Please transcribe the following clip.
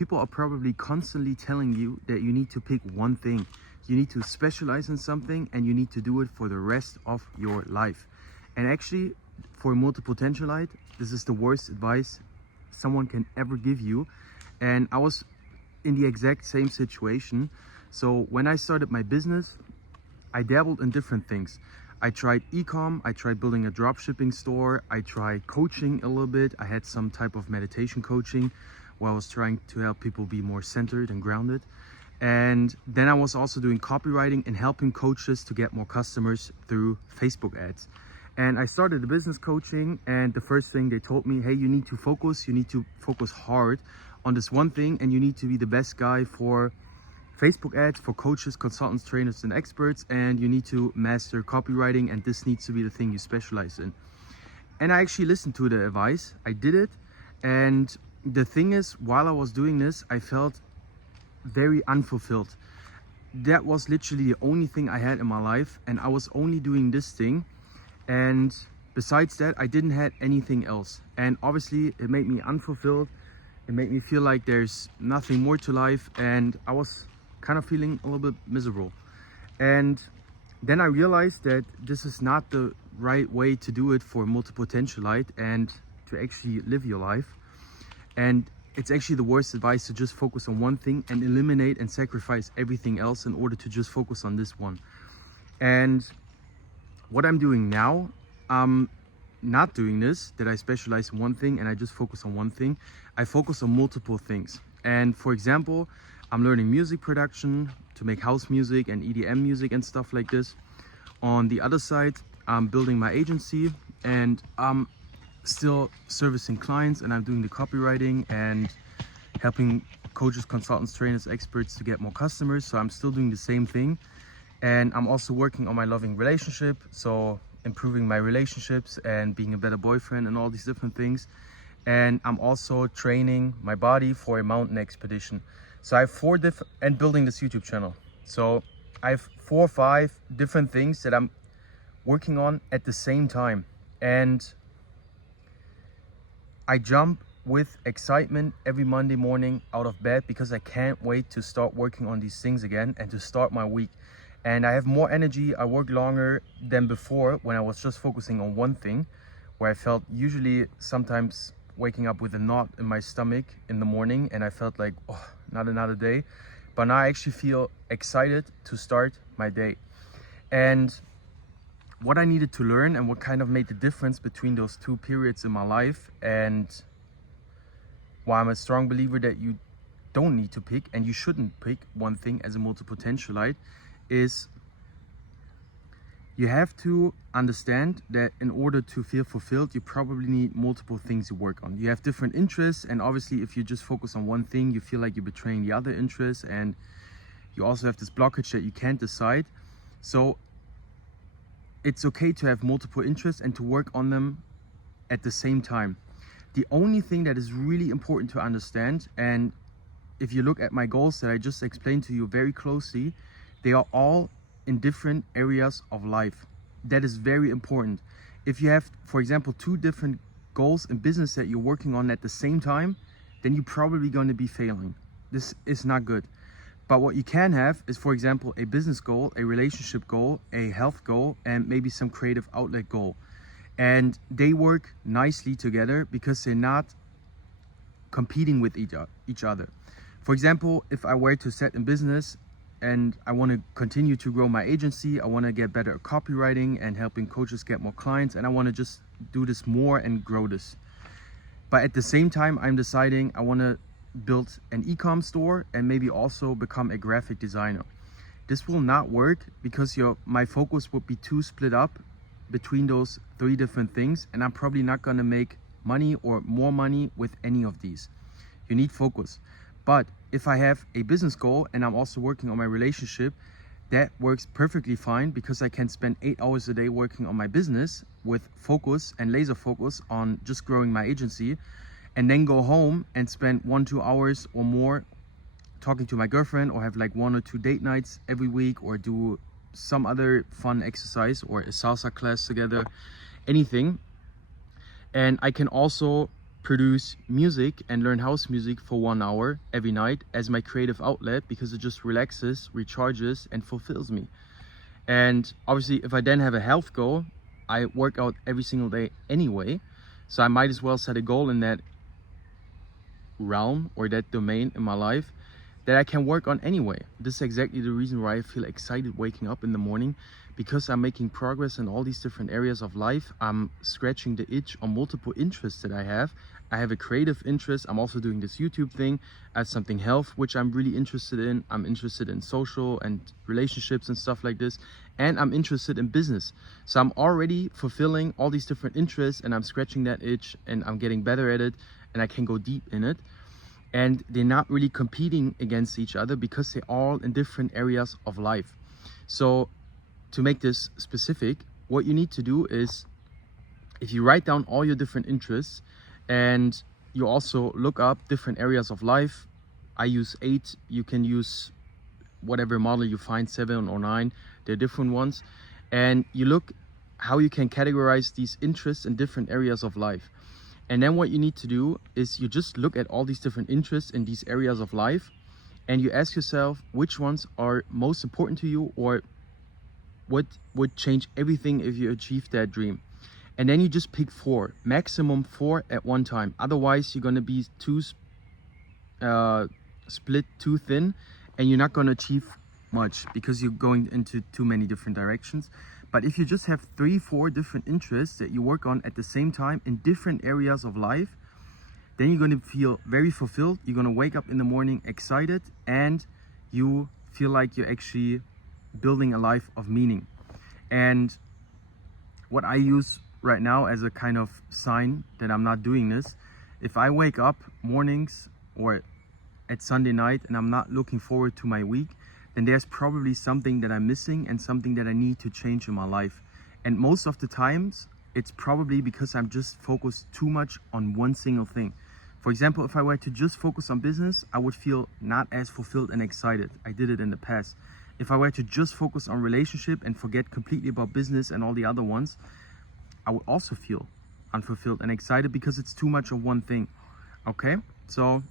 People are probably constantly telling you that you need to pick one thing. You need to specialize in something and you need to do it for the rest of your life. And actually, for a multi-potentialite, this is the worst advice someone can ever give you. And I was in the exact same situation. So when I started my business, I dabbled in different things. I tried e-com, I tried building a drop shipping store, I tried coaching a little bit. I had some type of meditation coaching where I was trying to help people be more centered and grounded. And then I was also doing copywriting and helping coaches to get more customers through Facebook ads. And I started the business coaching, and the first thing they told me, hey, you need to focus hard on this one thing, and you need to be the best guy for Facebook ads for coaches, consultants, trainers, and experts, and you need to master copywriting, and this needs to be the thing you specialize in. And I actually listened to the advice. I did it, and the thing is, while I was doing this, I felt very unfulfilled. That was literally the only thing I had in my life, and I was only doing this thing. And besides that, I didn't have anything else. And obviously, it made me unfulfilled. It made me feel like there's nothing more to life, and I was kind of feeling a little bit miserable. And then I realized that this is not the right way to do it for a multi-potentialite and to actually live your life. And it's actually the worst advice to just focus on one thing and eliminate and sacrifice everything else in order to just focus on this one. And what I'm doing now, I'm not doing this, that I specialize in one thing and I just focus on one thing. I focus on multiple things. And for example, I'm learning music production to make house music and EDM music and stuff like this. On the other side, I'm building my agency and I'm still servicing clients, and I'm doing the copywriting and helping coaches, consultants, trainers, experts to get more customers. So I'm still doing the same thing. And I'm also working on my loving relationship. So improving my relationships and being a better boyfriend and all these different things. And I'm also training my body for a mountain expedition. So I have four different, and building this YouTube channel. So I have 4 or 5 different things that I'm working on at the same time. And I jump with excitement every Monday morning out of bed because I can't wait to start working on these things again and to start my week. And I have more energy, I work longer than before when I was just focusing on one thing, where I felt usually sometimes waking up with a knot in my stomach in the morning and I felt like, oh, not another day. But now I actually feel excited to start my day. And what I needed to learn and what kind of made the difference between those two periods in my life, and why I'm a strong believer that you don't need to pick and you shouldn't pick one thing as a multi-potentialite, is you have to understand that in order to feel fulfilled, you probably need multiple things to work on. You have different interests, and obviously if you just focus on one thing, you feel like you're betraying the other interests, and you also have this blockage that you can't decide. So it's okay to have multiple interests and to work on them at the same time. The only thing that is really important to understand, and if you look at my goals that I just explained to you very closely, they are all in different areas of life. That is very important. If you have, for example, 2 different goals in business that you're working on at the same time, then you're probably going to be failing. This is not good. But what you can have is, for example, a business goal, a relationship goal, a health goal, and maybe some creative outlet goal. And they work nicely together because they're not competing with each other. For example, if I were to set in business and I want to continue to grow my agency, I want to get better at copywriting and helping coaches get more clients, and I want to just do this more and grow this. But at the same time, I'm deciding I want to build an e-com store and maybe also become a graphic designer. This will not work because my focus would be too split up between those 3 different things, and I'm probably not going to make money or more money with any of these. You need focus. But if I have a business goal and I'm also working on my relationship, that works perfectly fine because I can spend 8 hours a day working on my business with focus and laser focus on just growing my agency, and then go home and spend 1-2 hours or more talking to my girlfriend, or have like 1 or 2 date nights every week, or do some other fun exercise or a salsa class together, anything. And I can also produce music and learn house music for 1 hour every night as my creative outlet, because it just relaxes, recharges, and fulfills me. And obviously, if I then have a health goal, I work out every single day anyway, so I might as well set a goal in that realm or that domain in my life that I can work on anyway. This is exactly the reason why I feel excited waking up in the morning, because I'm making progress in all these different areas of life. I'm scratching the itch on multiple interests that I have. I have a creative interest. I'm also doing this YouTube thing as something health, which I'm really interested in. I'm interested in social and relationships and stuff like this. And I'm interested in business. So I'm already fulfilling all these different interests, and I'm scratching that itch, and I'm getting better at it, and I can go deep in it. And they're not really competing against each other because they're all in different areas of life. So to make this specific, what you need to do is, if you write down all your different interests and you also look up different areas of life, I use 8, you can use whatever model you find, 7 or 9, they're different ones, and you look how you can categorize these interests in different areas of life. And then what you need to do is you just look at all these different interests in these areas of life, and you ask yourself which ones are most important to you, or what would change everything if you achieve that dream. And then you just pick 4, maximum 4 at one time. Otherwise, you're gonna be split too thin, and you're not gonna achieve much because you're going into too many different directions. But if you just have 3-4 different interests that you work on at the same time in different areas of life, then you're going to feel very fulfilled. You're going to wake up in the morning excited, and you feel like you're actually building a life of meaning. And what I use right now as a kind of sign that I'm not doing this, if I wake up mornings or at Sunday night and I'm not looking forward to my week, then there's probably something that I'm missing and something that I need to change in my life. And most of the times, it's probably because I'm just focused too much on one single thing. For example, if I were to just focus on business, I would feel not as fulfilled and excited. I did it in the past. If I were to just focus on relationship and forget completely about business and all the other ones, I would also feel unfulfilled and excited because it's too much of one thing. Okay, so